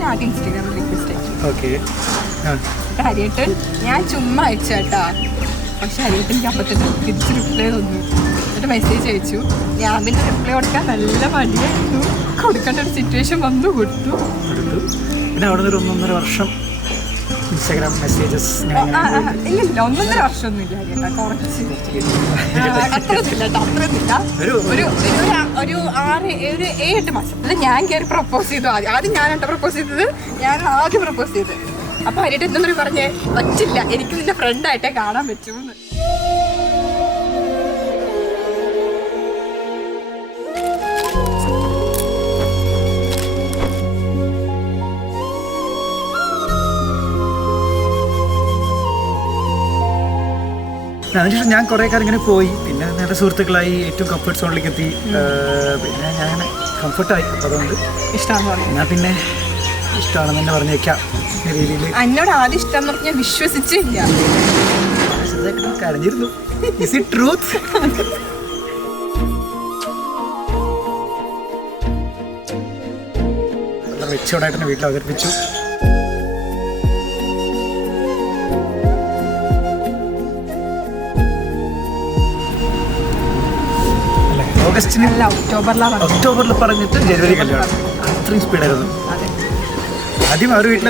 ഞാൻ ആദ്യം ഇൻസ്റ്റാഗ്രാമിൽ റിക്വസ്റ്റ് അയച്ചു. ഓക്കെ. ഹരിയേട്ടൻ ഞാൻ ചുമ്മാ അയച്ചാട്ടാ, പക്ഷെ ഹരിയേട്ടൻ എനിക്ക് അപ്പത്തന്നെ തിരിച്ച് റിപ്ലൈ തന്നു. എന്നിട്ട് മെസ്സേജ് അയച്ചു. ഞാൻ പിന്നെ റിപ്ലൈ കൊടുക്കാൻ നല്ല മടിയായിരുന്നു. കൊടുക്കേണ്ട ഒരു സിറ്റുവേഷൻ വന്നു, കൊടുത്തു. പിന്നെ അവിടെ നിന്ന് 1.5 വർഷം ഇൻസ്റ്റാഗ്രാം മെസ്സേജസ് ഇല്ല 1.5 വർഷമൊന്നുമില്ല ഹരിയേട്ടാ, കുറച്ച് അത്രയൊന്നുമില്ല കേട്ടോ, അത്രയൊന്നുമില്ല. ഒരു 7-8 മാസം. അല്ല ഞാൻ കയറി പ്രപ്പോസ് ചെയ്തു. ആദ്യം ഞാനാട്ടോ പ്രപ്പോസ് ചെയ്തത്. ഞാൻ ആദ്യം പ്രപ്പോസ് ചെയ്തത്. അപ്പൊ ഹരിയേട്ടൻ എന്തെന്നൊരു പറഞ്ഞേ, പറ്റില്ല, എനിക്ക് നിന്റെ ഫ്രണ്ടായിട്ടേ കാണാൻ പറ്റൂന്ന്. അതിനുശേഷം ഞാൻ കുറേ കാലം ഇങ്ങനെ പോയി. പിന്നെ നേരെ സുഹൃത്തുക്കളായി, ഏറ്റവും കംഫർട്ട് സോണിലേക്ക് എത്തി. പിന്നെ ഞാൻ കംഫർട്ടായി. അതുകൊണ്ട് ഇഷ്ടമാണെന്ന് ഞാൻ പിന്നെ ഇഷ്ടമാണെന്ന് തന്നെ പറഞ്ഞേക്കാം രീതിയിൽ. എന്നോട് ആദ്യം ഇഷ്ടം ഞാൻ വിശ്വസിച്ചില്ല. കരഞ്ഞിരുന്നു. Is it truth? മെച്ചോർഡായിട്ട് തന്നെ വീട്ടിൽ അവതരിപ്പിച്ചു. ഒക്ടോബറിൽ പറഞ്ഞിട്ട് ജനുവരി കല്യാണം. അത്രയും സ്പീഡായിരുന്നു. ആദ്യം അവർ വീട്ടിൽ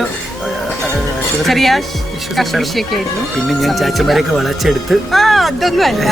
പിന്നെ ഞാൻ ചാച്ചമാരെയൊക്കെ വളച്ചെടുത്ത് അതൊന്നും അല്ല.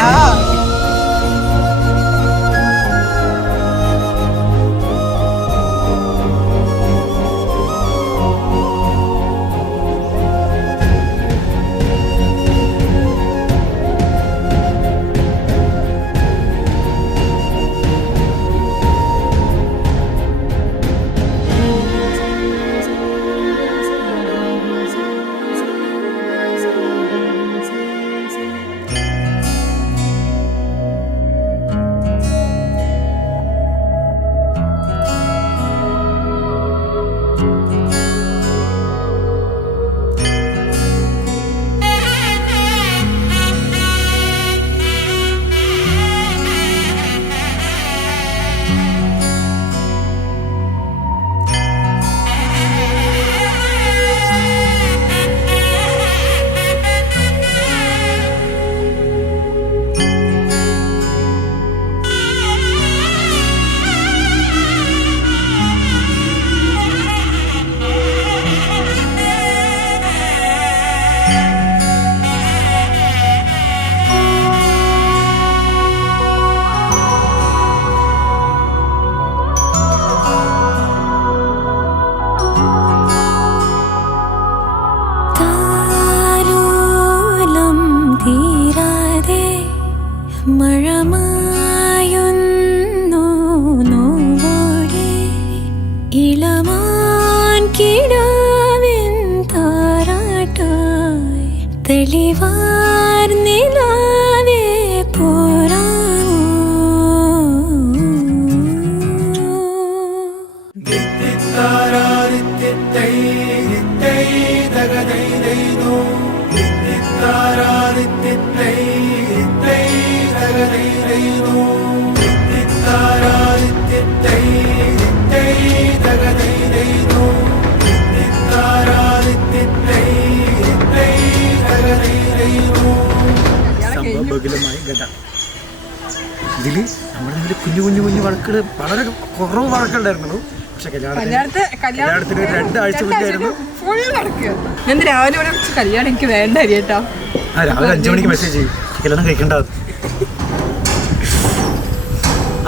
മഴമായുന്നു നോവോടെ ഇളമാൻ കിടാവിൻ താരാട്ടായി തെളിവാർ നിലാവേ പോരാമോ. സംഭവബഹുലമായ കഥ. ഇതില് നമ്മുടെ കുഞ്ഞു കുഞ്ഞു കുഞ്ഞു വഴക്കുകൾ, വളരെ കുറവ് വഴക്കുണ്ടായിരുന്നുള്ളൂ. പക്ഷെ കല്യാണത്തിന് 2 ആഴ്ച മുന്നായിരുന്നു. രാവിലെ കല്യാണം എനിക്ക് വേണ്ട കേട്ടോ. രാവിലെ 5 മണിക്ക് മെസ്സേജ് ചെയ്യും കല്യാണം കഴിക്കേണ്ടത്.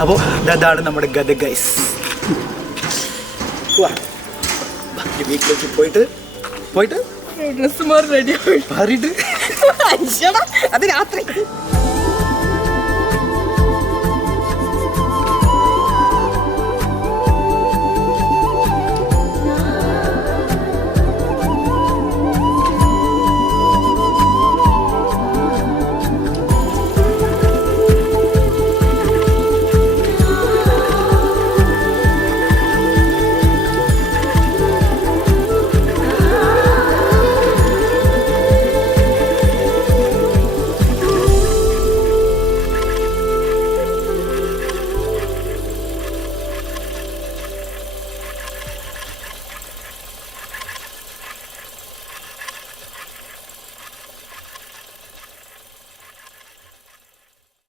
അപ്പോൾ അതാണ് നമ്മുടെ ഗദ ഗൈസ്. വീട്ടിലേക്ക് പോയിട്ട് ഡ്രസ് മാറി റെഡി മാറിയിട്ട് അത് രാത്രി